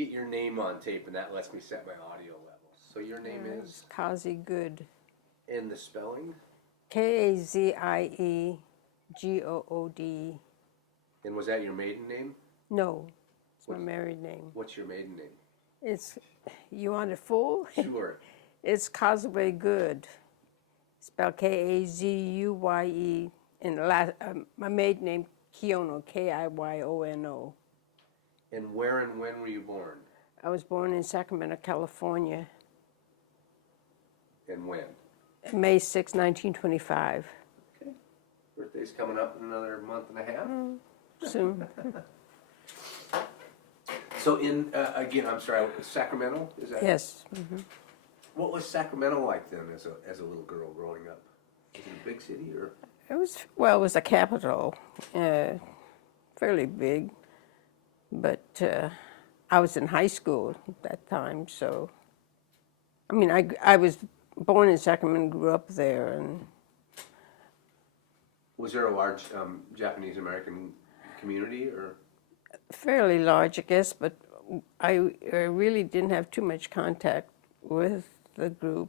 get your name on tape, and that lets me set my audio levels. So your name is? Kazie Good. And the spelling? Kaziegood. And was that your maiden name? No, it's my married name. What's your maiden name? It's, you want it full? Sure. It's Kazie Good. Spelled Kazuye. And my maiden name, Kiono, Kiyono. And where and when were you born? I was born in Sacramento, California, And when? May 6, 1925. Okay. Birthday's coming up in another month and a half. Soon. So again, I'm sorry, Sacramento? Is that? Yes. Mm-hmm. What was Sacramento like then as a little girl growing up? Was it a big city or? It was the capital, fairly big, but I was in high school at that time, so, I mean, I was born in Sacramento, grew up there, and... Was there a large Japanese-American community, or? Fairly large, I guess, but I really didn't have too much contact with the group.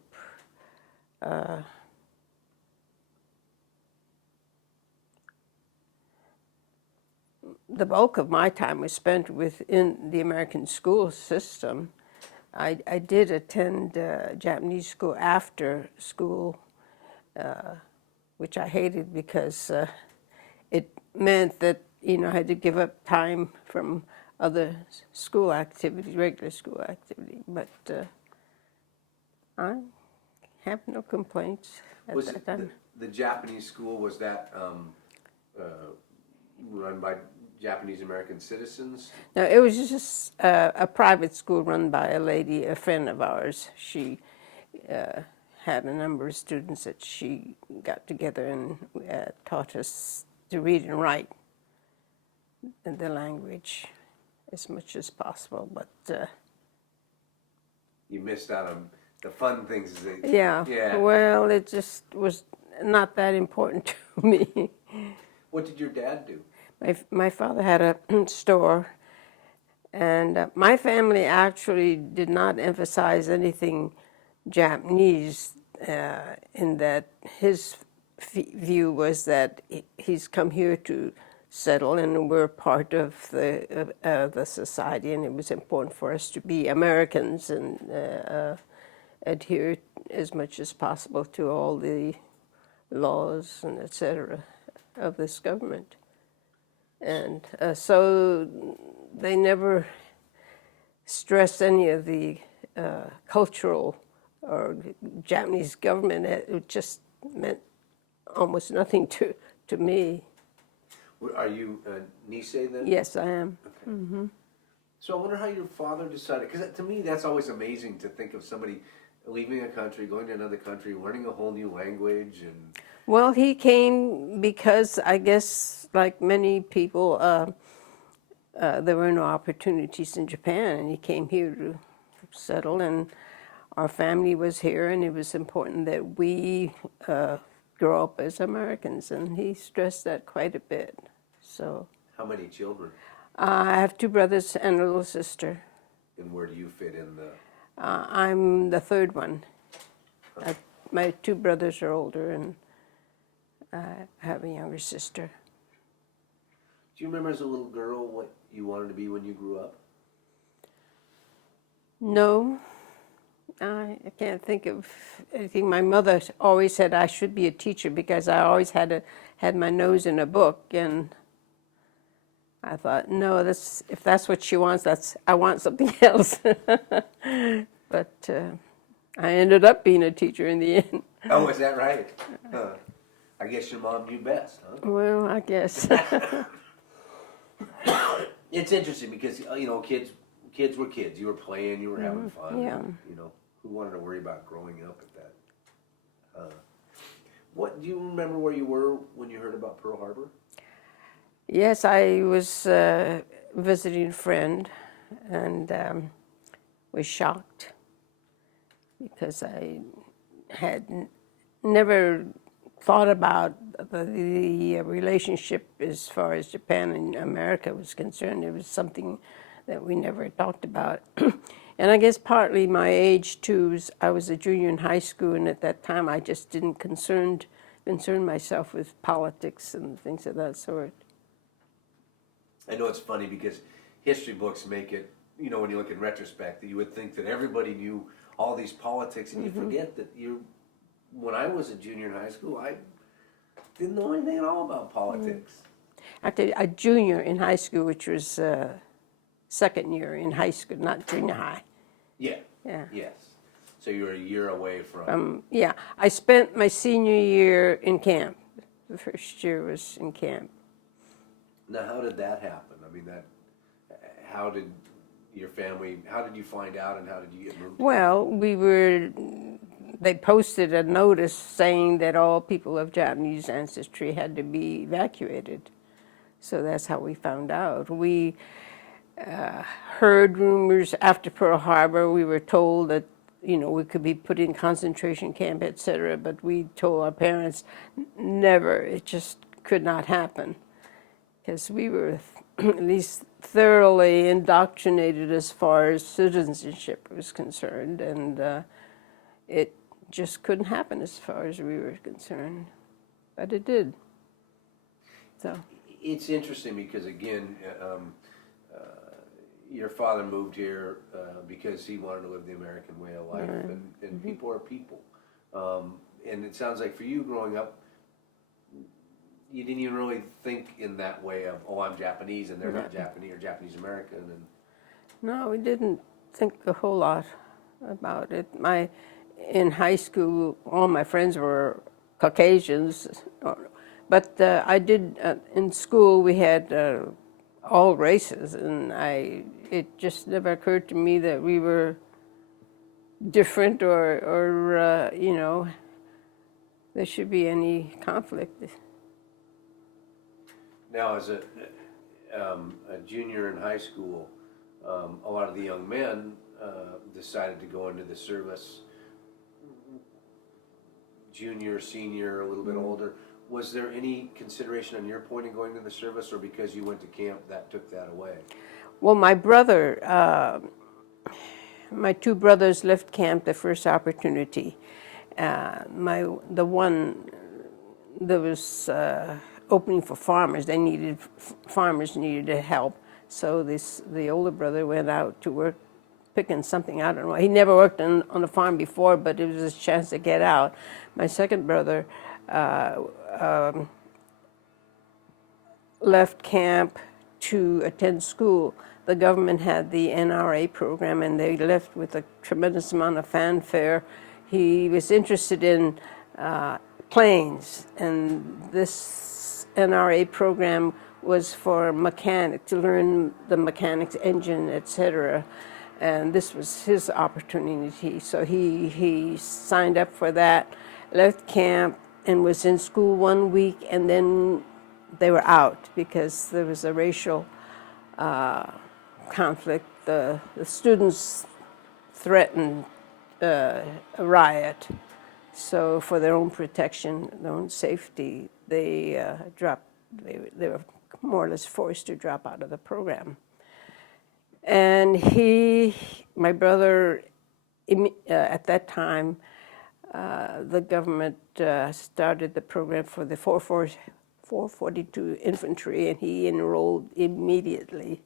The bulk of my time was spent within the American school system. I did attend Japanese school after school, which I hated because it meant that, you know, I had to give up time from other school activities, regular school activity. But I have no complaints at that time. The Japanese school, was that run by Japanese American citizens? No, it was just a private school run by a lady, a friend of ours. She had a number of students that she got together and taught us to read and write in the language as much as possible. But you missed out on the fun things. Yeah. Well, it just was not that important to me. What did your dad do? My father had a store, and my family actually did not emphasize anything Japanese in that his view was that he's come here to settle and we're part of the society, and it was important for us to be Americans and adhere as much as possible to all the laws and etc. of this government. And so they never stressed any of the cultural or Japanese government. It just meant almost nothing to me. Are you Nisei then? Yes, I am. Okay. Mm-hmm. So I wonder how your father decided, because to me that's always amazing to think of somebody leaving a country, going to another country, learning a whole new language and... Well, he came because, I guess, like many people, there were no opportunities in Japan, and he came here to settle, and our family was here, and it was important that we grow up as Americans, and he stressed that quite a bit. So. How many children? I have 2 brothers and a little sister. And where do you fit in the... I'm the third one. My 2 brothers are older, and I have a younger sister. Do you remember as a little girl what you wanted to be when you grew up? No, I can't think of anything. My mother always said I should be a teacher because I always had my nose in a book, and I thought, no, if that's what she wants, I want something else. But I ended up being a teacher in the end. Oh, is that right? I guess your mom knew best, huh? Well, I guess. It's interesting because, you know, kids were kids. You were playing, you were having fun. Yeah. You know, who wanted to worry about growing up at that? What do you remember where you were when you heard about Pearl Harbor? Yes, I was visiting a friend and was shocked because I had never thought about the relationship as far as Japan and America was concerned. It was something that we never talked about. And I guess partly my age too. I was a junior in high school, and at that time I just didn't concern myself with politics and things of that sort. I know it's funny because history books make it, you know, when you look in retrospect, that you would think that everybody knew all these politics, and you forget that when I was a junior in high school, I didn't know anything at all about politics. Actually, a junior in high school, which was second year in high school, not junior high. Yeah. Yeah. Yes. So you were a year away from. Yeah, I spent my senior year in camp. The first year was in camp. Now, how did that happen? I mean, how did your family, how did you find out, and how did you get moved? Well, they posted a notice saying that all people of Japanese ancestry had to be evacuated. So that's how we found out. We heard rumors after Pearl Harbor. We were told that, you know, we could be put in concentration camp, etc. But we told our parents, never. It just could not happen, because we were at least thoroughly indoctrinated as far as citizenship was concerned, and it just couldn't happen as far as we were concerned. But it did. So It's interesting because, again, your father moved here because he wanted to live the American way of life, and people are people. And it sounds like for you growing up, you didn't even really think in that way of, oh, I'm Japanese and they're not Japanese, or Japanese American. And no, we didn't think a whole lot about it. In high school, all my friends were Caucasians, but I did, in school we had all races, and it just never occurred to me that we were different or you know, there should be any conflict. now, as a junior in high school, a lot of the young men decided to go into the service. Junior, senior, a little bit older. Was there any consideration on your point in going to the service, or because you went to camp that took that away? Well, my brother, my two brothers left camp the first opportunity. The one that was opening for farmers, farmers needed help, so the older brother went out to work picking something. I don't know. He never worked on a farm before, but it was his chance to get out. My second brother left camp to attend school. The government had the NRA program, and they left with a tremendous amount of fanfare. He was interested in planes, and this NRA program was for mechanic, to learn the mechanic's engine, etc. And this was his opportunity. So he signed up for that, left camp, and was in school 1 week, and then they were out because there was a racial conflict. The students threatened a riot. So for their own protection, their own safety, they they were more or less forced to drop out of the program. And my brother, at that time, the government started the program for the 442 Infantry, and he enrolled immediately.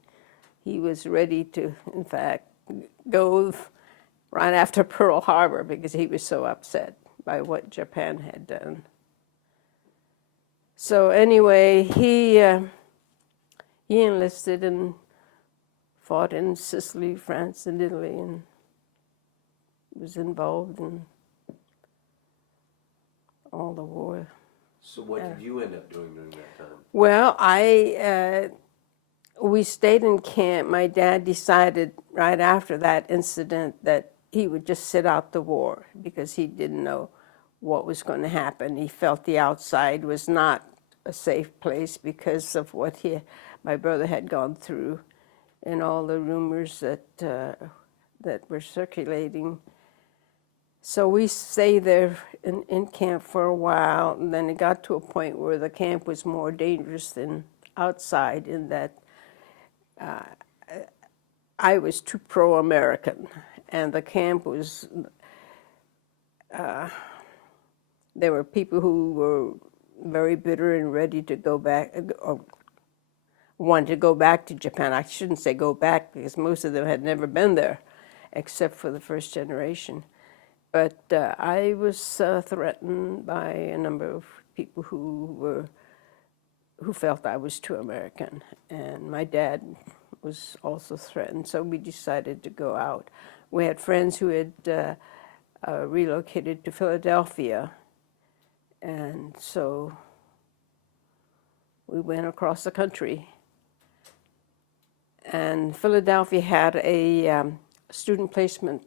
He was ready to, in fact, go right after Pearl Harbor because he was so upset by what Japan had done. So anyway, he enlisted and fought in Sicily, France, and Italy, and was involved in all the war. So what did you end up doing during that time? Well, we stayed in camp. My dad decided right after that incident that he would just sit out the war because he didn't know what was going to happen. He felt the outside was not a safe place because of what my brother had gone through and all the rumors that were circulating. So we stayed there in camp for a while, and then it got to a point where the camp was more dangerous than outside, in that I was too pro-American, and the camp was, there were people who were very bitter and ready to go back, or wanted to go back to Japan. I shouldn't say go back, because most of them had never been there, except for the first generation. But I was threatened by a number of people who felt I was too American, and my dad was also threatened, so we decided to go out. We had friends who had relocated to Philadelphia, and so we went across the country. And Philadelphia had a student placement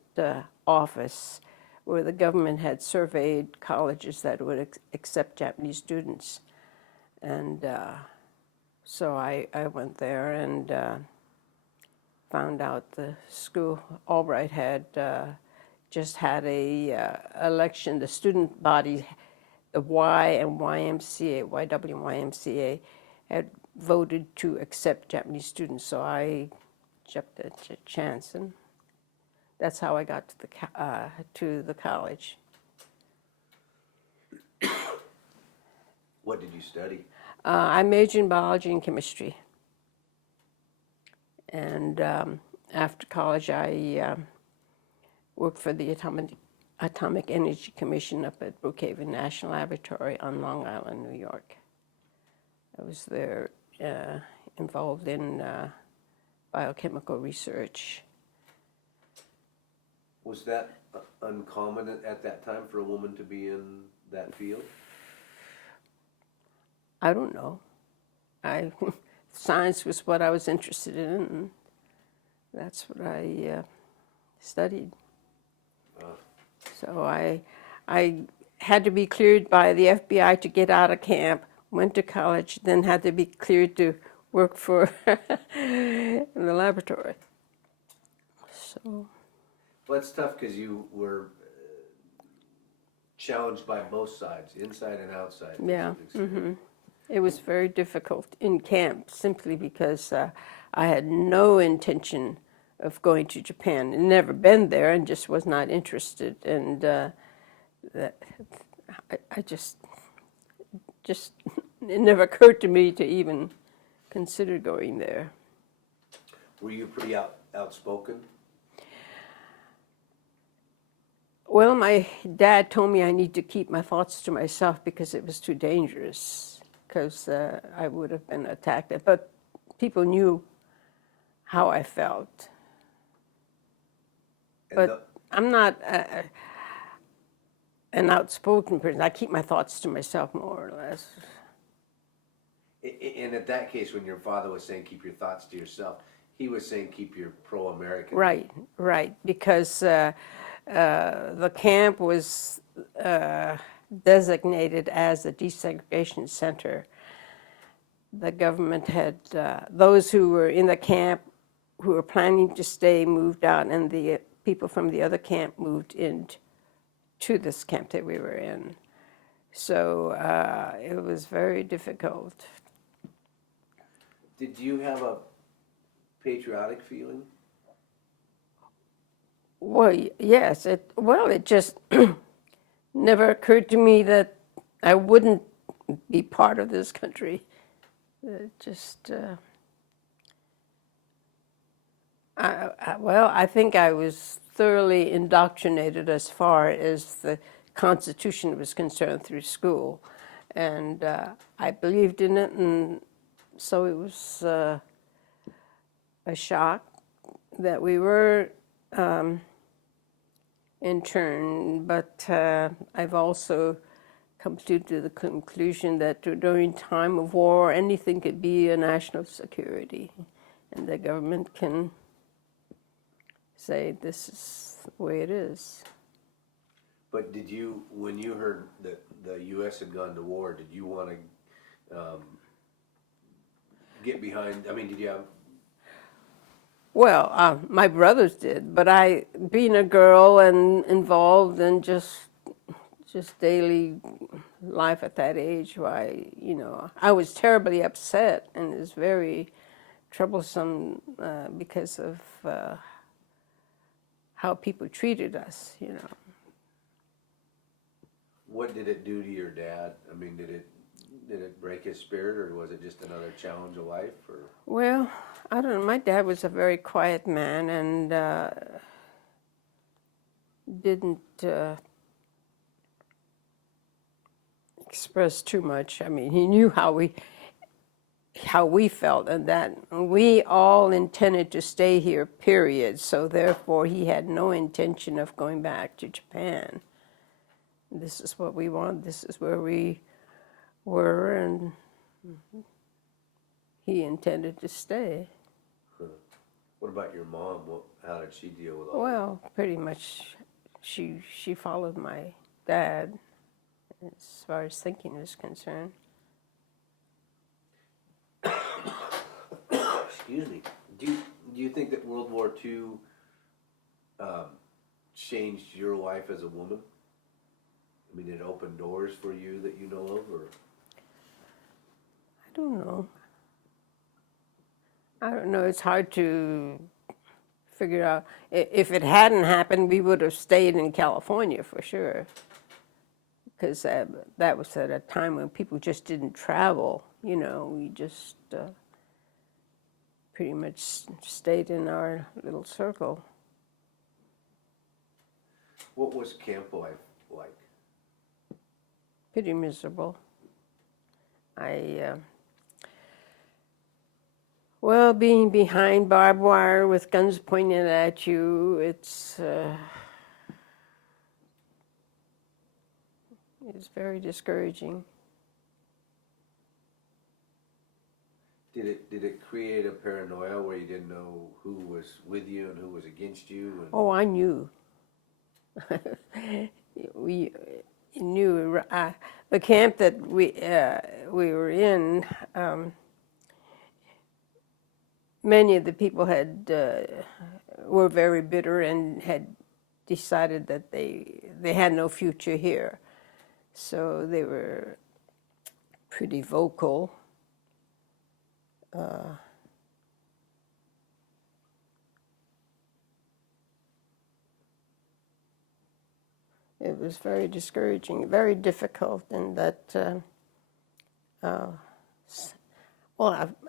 office where the government had surveyed colleges that would accept Japanese students. And so I went there and found out the school, Albright, had just had a election. The student body, the Y and YMCA, YWYMCA, had voted to accept Japanese students. So I jumped at the chance, and that's how I got to the college. What did you study? I majored in biology and chemistry. And after college, I worked for the Atomic Energy Commission up at Brookhaven National Laboratory on Long Island, New York. I was there involved in biochemical research. Was that uncommon at that time for a woman to be in that field? I don't know. Science was what I was interested in, and that's what I studied. So I had to be cleared by the FBI to get out of camp, went to college, then had to be cleared to work for in the laboratory. So. Well, that's tough because you were challenged by both sides, inside and outside. Yeah. Mm-hmm. It was very difficult in camp simply because I had no intention of going to Japan. I'd never been there and just was not interested. And I just it never occurred to me to even consider going there. Were you pretty outspoken? Well, my dad told me I need to keep my thoughts to myself because it was too dangerous, because I would have been attacked. But people knew how I felt. But I'm not an outspoken person. I keep my thoughts to myself, more or less. And at that case, when your father was saying keep your thoughts to yourself, he was saying keep your pro-American. Right, because the camp was designated as a desegregation center. The government had, those who were in the camp who were planning to stay moved out, and the people from the other camp moved into this camp that we were in. So it was very difficult. Did you have a patriotic feeling? Well, yes. It just never occurred to me that I wouldn't be part of this country. It just, I think I was thoroughly indoctrinated as far as the Constitution was concerned through school, and I believed in it, and so it was a shock that we were interned, but I've also come to the conclusion that during time of war, anything could be a national security, and the government can say this is the way it is. But did you, when you heard that the U.S. had gone to war, did you want to get behind? I mean, did you have? Well, my brothers did, but I, being a girl and involved in just daily life at that age, why, I was terribly upset, and it was very, troublesome because of how people treated us, you know. What did it do to your dad? I mean, did it break his spirit, or was it just another challenge of life? Or Well, I don't know. My dad was a very quiet man and didn't express too much. I mean, he knew how we felt, and that we all intended to stay here, period. So therefore, he had no intention of going back to Japan. This is what we want. This is where we were, and he intended to stay. what about your mom? How did she deal with all Well, pretty much, she followed my dad as far as thinking is concerned. Excuse me. Do you think that World War II changed your life as a woman? I mean, it opened doors for you that you know of, or? I don't know. It's hard to figure out. If it hadn't happened, we would have stayed in California for sure. Because that was at a time when people just didn't travel. You know, we just pretty much stayed in our little circle. What was camp life like? Pretty miserable. Well, being behind barbed wire with guns pointed at you, it's very discouraging. Did it create a paranoia where you didn't know who was with you and who was against you? And Oh, I knew. We knew. The camp that we were in, many of the people were very bitter and had decided that they had no future here. So they were pretty vocal. It was very discouraging, very difficult, and that, well,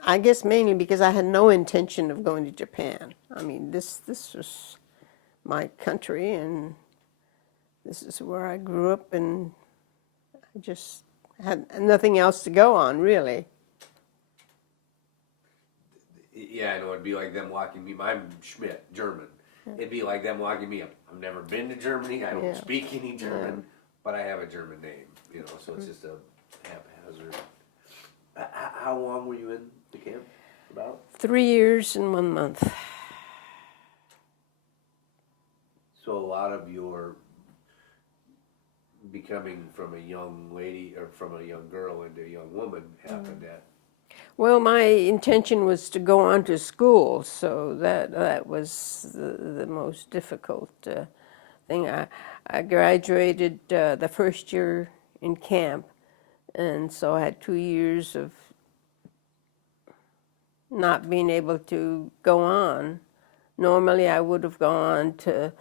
I guess mainly because I had no intention of going to Japan. I mean, this was my country, and this is where I grew up, and I just had nothing else to go on, really. yeah, I know it'd be like them locking me. I'm Schmidt, German. It'd be like them locking me up. I've never been to Germany. I don't speak any German, but I have a German name. You know, so it's just a haphazard. How long were you in the camp? About 3 years and 1 month. So a lot of your becoming from a young lady or from a young girl into a young woman happened at. Well, my intention was to go on to school, so that was the most difficult thing. I graduated the first year in camp, and so I had 2 years of not being able to go on. Normally, I would have gone to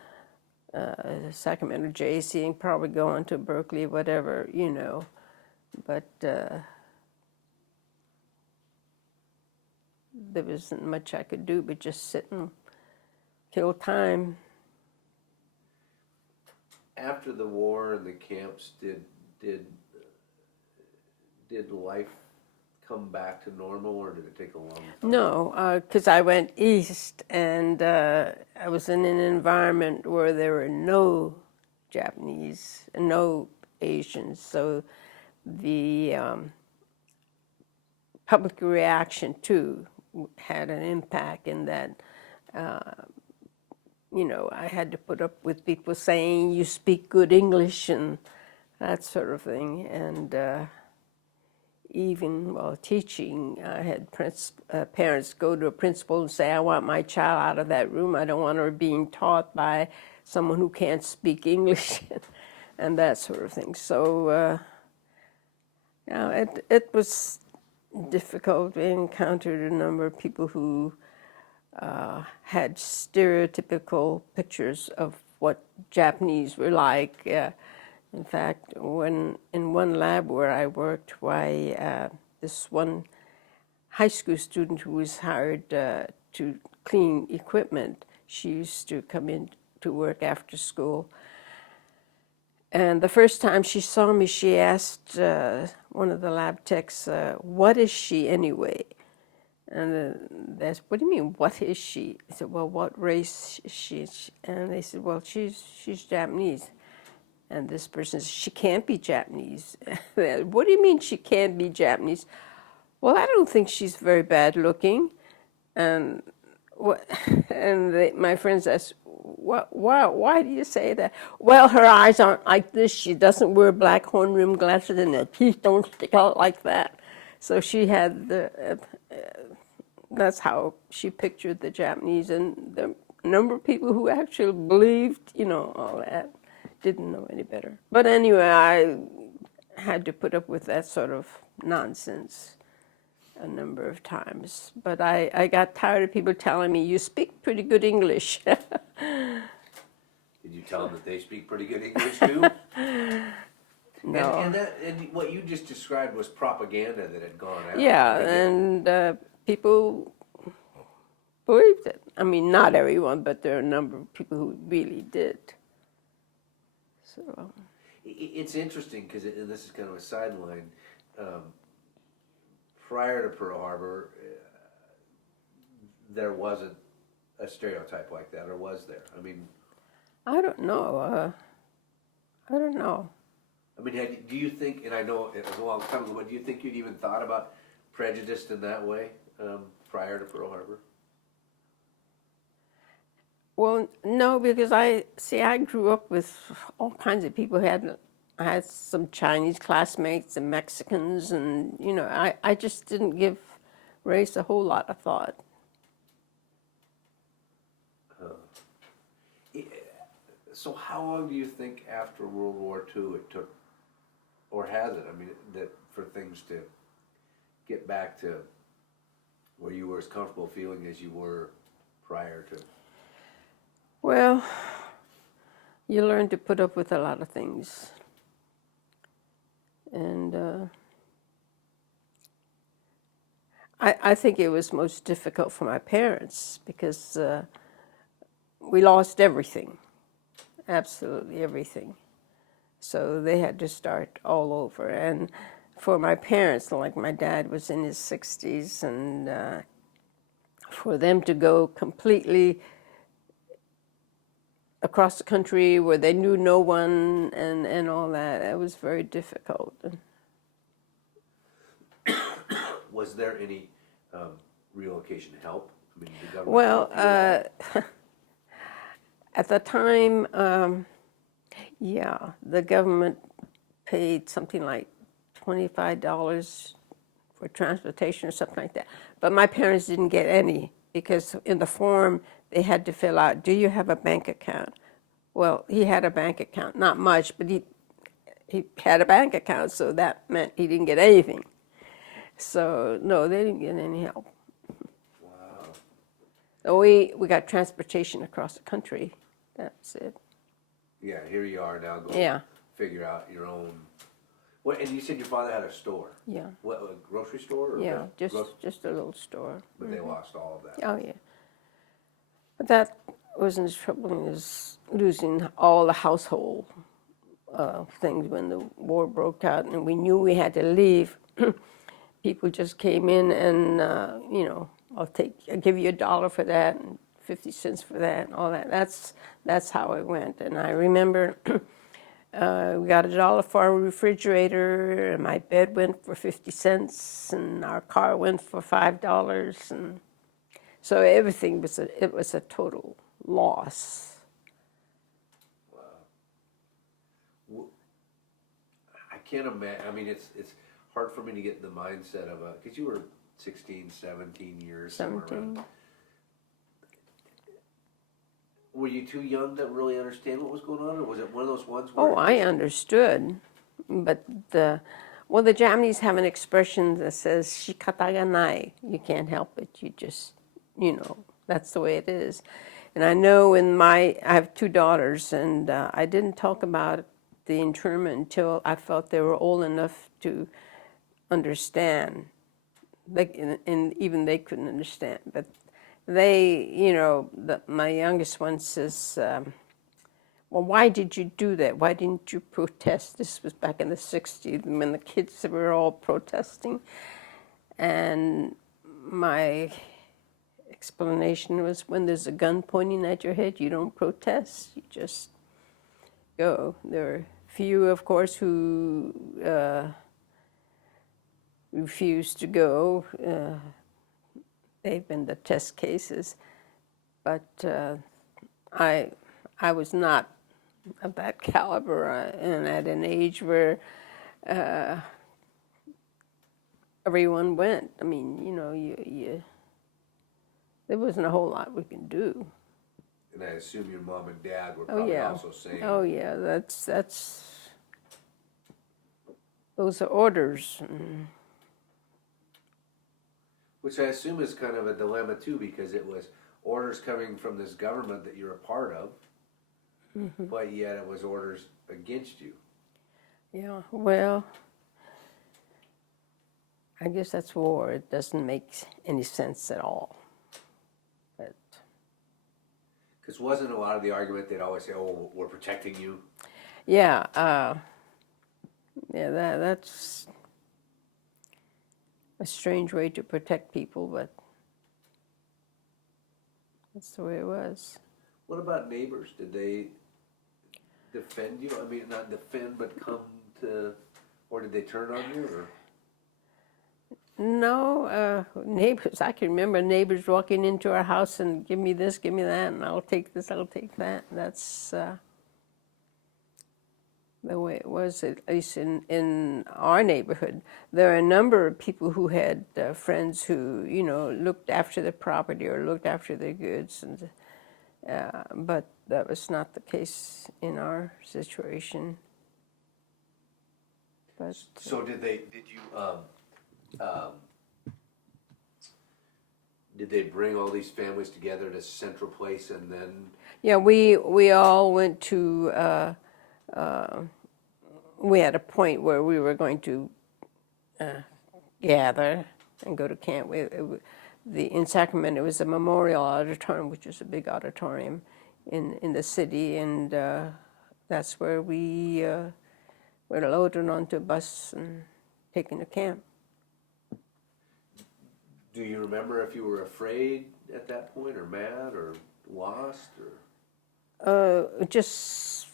Sacramento JC and probably go on to Berkeley, whatever, you know, but there wasn't much I could do but just sit and kill time. After the war and the camps, did life come back to normal, or did it take a long time? No, because I went east, and I was in an environment where there were no Japanese, no Asians, so the public reaction too had an impact in that, you know, I had to put up with people saying, you speak good English and that sort of thing. And even while teaching, I had parents go to a principal and say, I want my child out of that room. I don't want her being taught by someone who can't speak English and that sort of thing. So, you know, it was difficult. We encountered a number of people who had stereotypical pictures of what Japanese were like. In fact, in one lab where I worked, this one high school student who was hired to clean equipment, she used to come in to work after school. And the first time she saw me, she asked one of the lab techs, "What is she anyway?" And that's, "What do you mean, what is she?" I said, "Well, what race is she?" And they said, "Well, she's Japanese." And this person said, "She can't be Japanese." "What do you mean she can't be Japanese?" "Well, I don't think she's very bad looking." And my friends asked, why do you say that?" "Well, her eyes aren't like this. She doesn't wear black horn-rimmed glasses, and her teeth don't stick out like that." So she had that's how she pictured the Japanese, and the number of people who actually believed, all that, didn't know any better. But anyway, I had to put up with that sort of nonsense a number of times. But I got tired of people telling me, "You speak pretty good English." Did you tell them that they speak pretty good English too? No. And what you just described was propaganda that had gone out. Yeah, and people believed it. I mean, not everyone, but there are a number of people who really did. So it's interesting because, and this is kind of a sideline, prior to Pearl Harbor, there wasn't a stereotype like that, or was there? I mean, I don't know. I don't know. I mean, do you think, and I know it was a long time ago, but do you think you'd even thought about prejudice in that way prior to Pearl Harbor? Well, no, because I grew up with all kinds of people. I had some Chinese classmates and Mexicans, and I just didn't give race a whole lot of thought. So how long do you think after World War II it took, or has it? I mean, that for things to get back to where you were as comfortable feeling as you were prior to? Well, you learn to put up with a lot of things. And I think it was most difficult for my parents because we lost everything, absolutely everything. So they had to start all over. And for my parents, like my dad was in his 60s, and for them to go completely across the country where they knew no one and all that, it was very difficult. Was there any relocation help? I mean, the government Well, at the time, yeah, the government paid something like $25 for transportation or something like that. But my parents didn't get any because in the form they had to fill out, "Do you have a bank account?" Well, he had a bank account, not much, but he had a bank account, so that meant he didn't get anything. So no, they didn't get any help. Wow. So we got transportation across the country. That's it. Yeah, here you are now going Yeah. figure out your own. What? And you said your father had a store. Yeah. What, a grocery store? Or Yeah, just a little store. But they lost all of that. Oh, yeah. But that wasn't as troubling as losing all the household things when the war broke out and we knew we had to leave. People just came in and, I'll give you $1 for that and 50 cents for that and all that. That's how it went. And I remember we got $1 for our refrigerator, and my bed went for 50 cents, and our car went for $5, and so everything was a total loss. Wow. I can't imagine. I mean, it's hard for me to get in the mindset of because you were 16, 17 years. 17. Were you too young to really understand what was going on, or was it one of those ones where... Oh, I understood, but Well, the Japanese have an expression that says "shikataganai." You can't help it. You just, that's the way it is. And I know I have two daughters, and I didn't talk about the internment until I felt they were old enough to understand. And even they couldn't understand. But they, my youngest one says, well, why did you do that? Why didn't you protest? This was back in the 60s when the kids were all protesting. And my explanation was, when there's a gun pointing at your head, you don't protest. You just go. There are few, of course, who refused to go. They've been the test cases. But I was not of that caliber, and at an age where everyone went. I mean, there wasn't a whole lot we can do. And I assume your mom and dad were probably also saying. Oh yeah, that's those are orders. Which I assume is kind of a dilemma too, because it was orders coming from this government that you're a part of. Mm-hmm. But yet it was orders against you. Yeah, well, I guess that's war. It doesn't make any sense at all. But because wasn't a lot of the argument they'd always say, "Oh, we're protecting you." Yeah, that's a strange way to protect people, but that's the way it was. What about neighbors? Did they defend you? I mean, not defend, but come to, or did they turn on you? Or? No, neighbors. I can remember neighbors walking into our house and give me this, give me that, and I'll take this, I'll take that. That's the way it was, at least in our neighborhood. There are a number of people who had friends who, looked after the property or looked after their goods, and but that was not the case in our situation. But so did you did they bring all these families together at a central place and then? Yeah, we all went to. We had a point where we were going to gather and go to camp. In Sacramento, it was a memorial auditorium, which is a big auditorium in the city, and that's where we were loaded onto a bus and taken to camp. Do you remember if you were afraid at that point, or mad, or lost, or? Just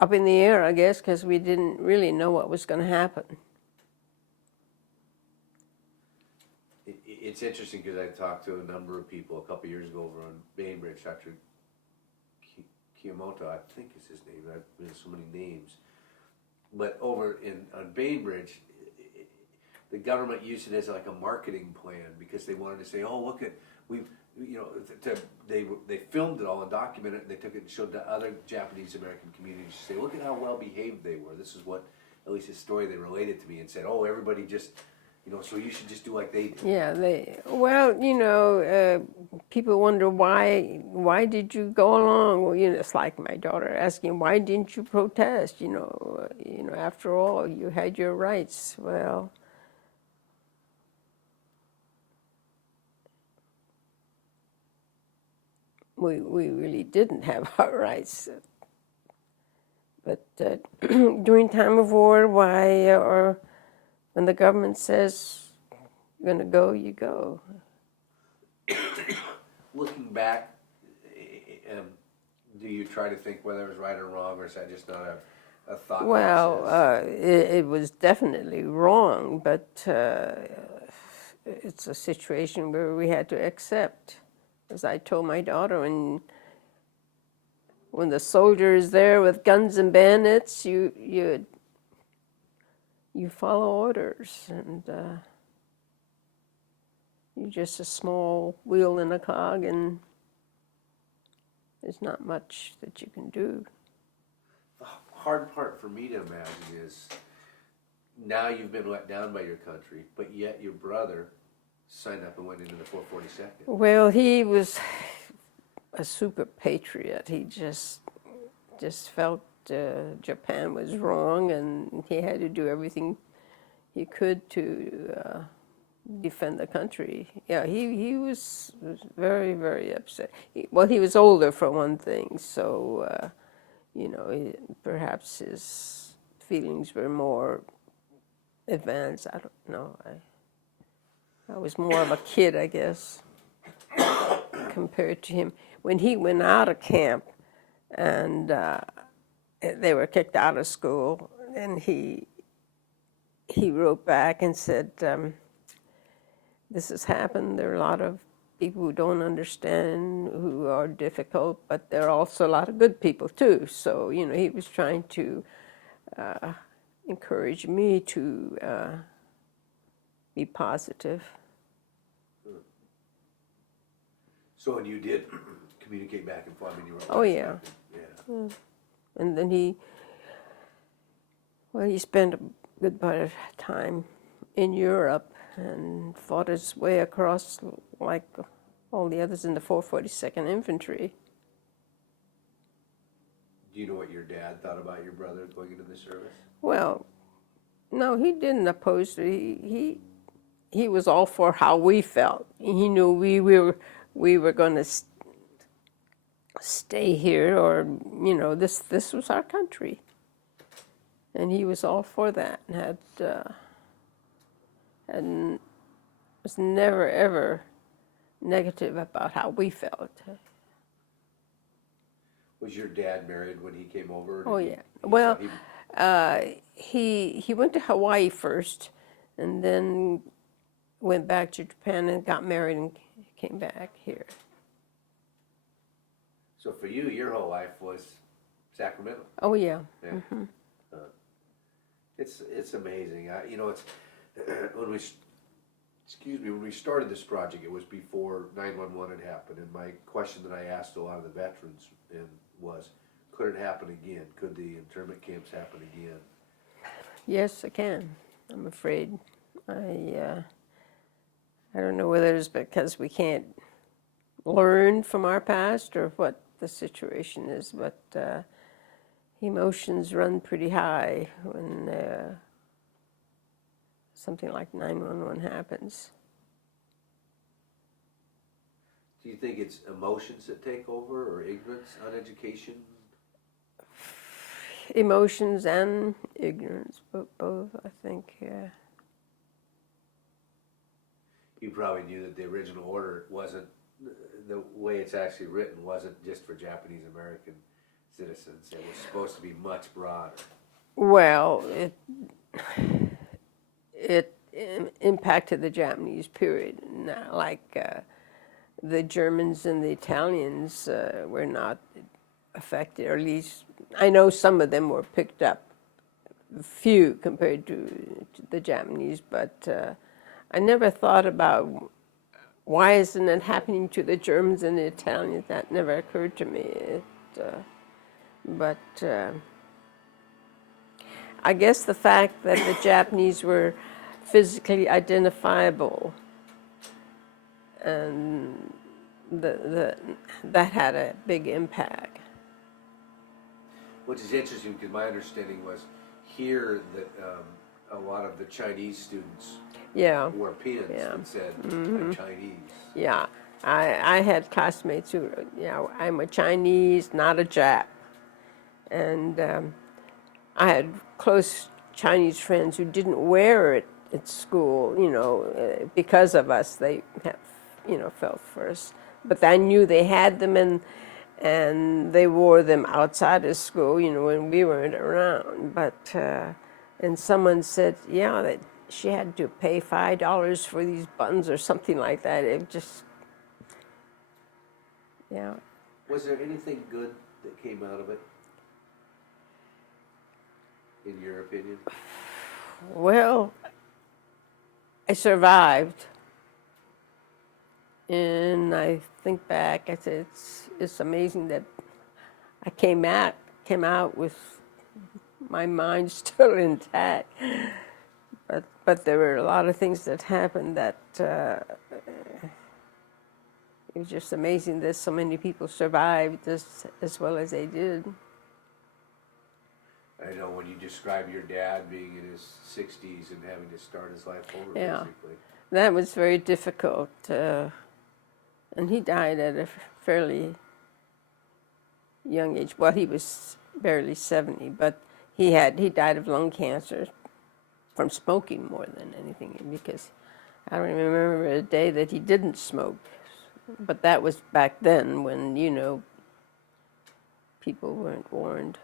up in the air, I guess, because we didn't really know what was going to happen. It's interesting because I talked to a number of people a couple years ago over on Bainbridge. Dr. Kiyomoto, I think is his name. There's so many names. But over on Bainbridge, the government used it as like a marketing plan because they wanted to say, "Oh, look at they filmed it all and documented it, and they took it and showed to other Japanese American communities to say, look at how well behaved they were. This is what, at least his story, they related to me and said, oh, everybody just, so you should just do like they did." Yeah, people wonder why did you go along? Well, it's like my daughter asking, why didn't you protest? After all, you had your rights. Well, we really didn't have our rights. But during time of war, or when the government says you're going to go, you go. Looking back, do you try to think whether it was right or wrong, or is that just not a thought process? It was definitely wrong, but it's a situation where we had to accept. As I told my daughter, when the soldier is there with guns and bayonets, you follow orders, and you're just a small wheel in a cog, and there's not much that you can do. hard part for me to imagine is now you've been let down by your country, but yet your brother signed up and went into the 442nd. Well, he was a super patriot. He just felt Japan was wrong, and he had to do everything he could to defend the country. Yeah, he was very, very upset. He was older for one thing, so you know, perhaps his feelings were more advanced. I don't know. I was more of a kid, I guess, compared to him. When he went out of camp and they were kicked out of school, and he wrote back and said, this has happened. There are a lot of people who don't understand, who are difficult, but there are also a lot of good people too. So, you know, he was trying to encourage me to be positive. So, and you did communicate back and forth, and you were. Oh yeah. Yeah. And then he spent a good bit of time in Europe and fought his way across like all the others in the 442nd Infantry. Do you know what your dad thought about your brother going into the service? Well, no, he didn't oppose it. He was all for how we felt. He knew we were going to stay here, or you know, this was our country, and he was all for that, and was never ever negative about how we felt. Was your dad married when he came over? Oh yeah. Well, he went to Hawaii first, and then went back to Japan and got married and came back here. So for you, your whole life was Sacramento. Oh yeah. Yeah. Mm-hmm. It's amazing. You know, it's when we started this project, it was before 9/11 had happened, and my question that I asked a lot of the veterans was, could it happen again? Could the internment camps happen again? Yes, it can. I'm afraid. I don't know whether it's because we can't learn from our past or what the situation is, but emotions run pretty high when something like 9/11 happens. Do you think it's emotions that take over, or ignorance, uneducation? Emotions and ignorance, both, I think, yeah. You probably knew that the original order wasn't, the way it's actually written, wasn't just for Japanese American citizens. It was supposed to be much broader. Well, it impacted the Japanese period. Not like the Germans and the Italians were not affected, or at least I know some of them were picked up, few compared to the Japanese, but I never thought about why isn't it happening to the Germans and the Italians. That never occurred to me. But I guess the fact that the Japanese were physically identifiable, and that had a big impact. Which is interesting, because my understanding was here that a lot of the Chinese students wore pins that said, I'm Chinese. Yeah, I had classmates who, I'm a Chinese, not a Jap. And I had close Chinese friends who didn't wear it at school, because of us. They have, felt for us. But I knew they had them, and they wore them outside of school, when we weren't around. But, and someone said, that she had to pay $5 for these buttons or something like that. It just, Was there anything good that came out of it, in your opinion? Well, I survived. And I think back, I said, it's amazing that I came out with my mind's still intact. But there were a lot of things that happened that it was just amazing that so many people survived as well as they did. I know when you describe your dad being in his 60s and having to start his life over, Yeah. basically. That was very difficult. And he died at a fairly young age. Well, he was barely 70, but he died of lung cancer from smoking more than anything, because I don't even remember a day that he didn't smoke. But that was back then when, people weren't warned.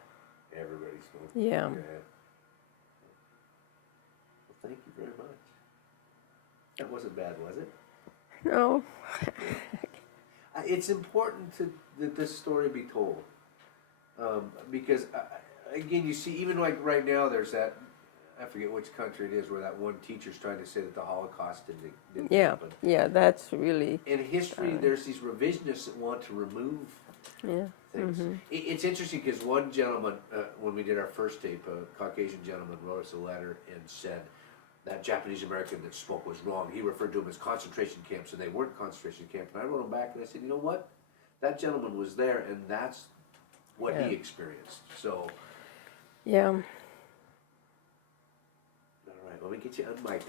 Everybody smoked. Yeah. Well, thank you very much. That wasn't bad, was it? No. It's important that this story be told. Because, again, you see, even like right now, there's that, I forget which country it is, where that one teacher's trying to say that the Holocaust didn't happen. Yeah, that's really... In history, there's these revisionists that want to remove things. Mm-hmm. It's interesting because one gentleman, when we did our first tape, a Caucasian gentleman wrote us a letter and said that Japanese American that spoke was wrong. He referred to them as concentration camps, and they weren't concentration camps. And I wrote him back and I said, you know what? That gentleman was there, and that's what he experienced. So, Yeah. all right, let me get you unmiked.